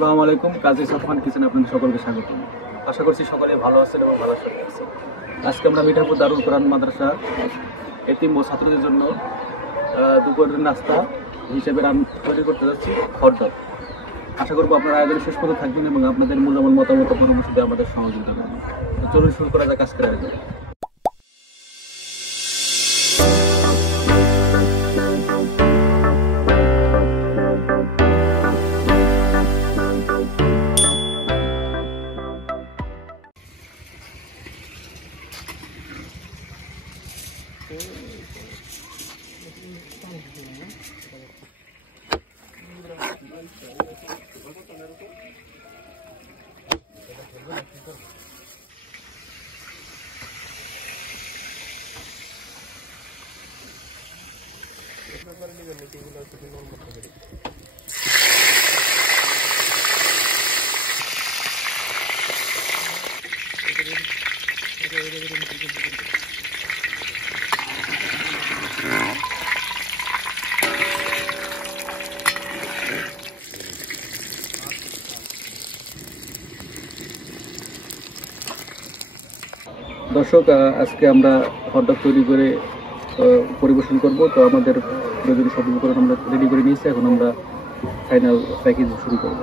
আসসালামু আলাইকুম। কাজী সাফওয়ান কিচেনে আপনাদের সকলকে স্বাগত। আশা করছি সকলে ভালো আছেন এবং ভালো আছেন। আজকে আমরা মিঠাপুর দারুল কোরআন মাদ্রাসা এতিম ও ছাত্রদের জন্য দুপুরের নাস্তা হিসেবে তৈরি করতে যাচ্ছি হটডগ। আশা করবো আপনারা আয়োজনে শেষ পর্যন্ত থাকবেন এবং আপনাদের মূল্যবান মতামত পরামর্শে আমাদের সহযোগিতা করবেন। চলুন শুরু করা যাক আজকের আয়োজন। দর্শক, আজকে আমরা হটডগ তৈরি করে পরিবেশন করব। তো আমাদের প্রয়োজনীয় সব উপকরণ আমরা রেডি করে নিয়েছি। এখন আমরা ফাইনাল প্যাকেজ শুরু করব।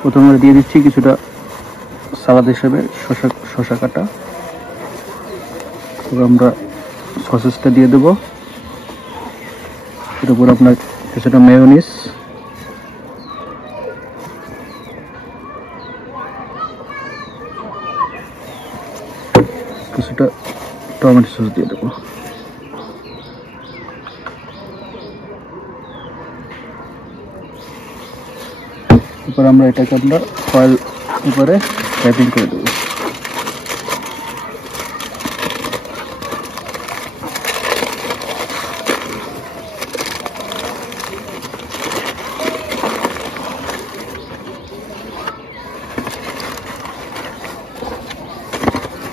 প্রথমে আমরা দিয়ে দিচ্ছি কিছুটা সালাদ হিসেবে শসা কাটা, এবার আমরা সসেসটা দিয়ে দেবো। এর উপর আপনার কিছুটা মেয়োনিজ, কিছুটা টমেটো সস দিয়ে দেবো। এরপর আমরা এটাকে আমরা ফয়েল উপরে র্যাপিং করে দেবো।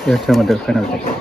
এটা হচ্ছে আমাদের ফাইনাল প্যাকেজ।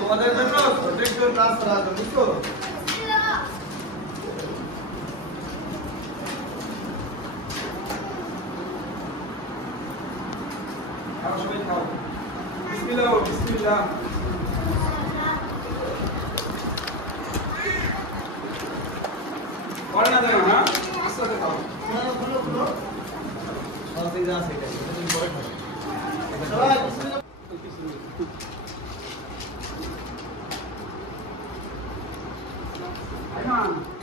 তোমাদের জন্য প্রোটেক্টর ক্লাস করা আছে, বুঝছো? খাও, সবাই খাও। বিসমিল্লাহ, বিসমিল্লাহ। পড়ে না দেয় না, আস্তে আস্তে খাও। খুলো। সব দিন আছে এটা, তুমি পরে খাও। সবাই বিসমিল্লাহ। Come on.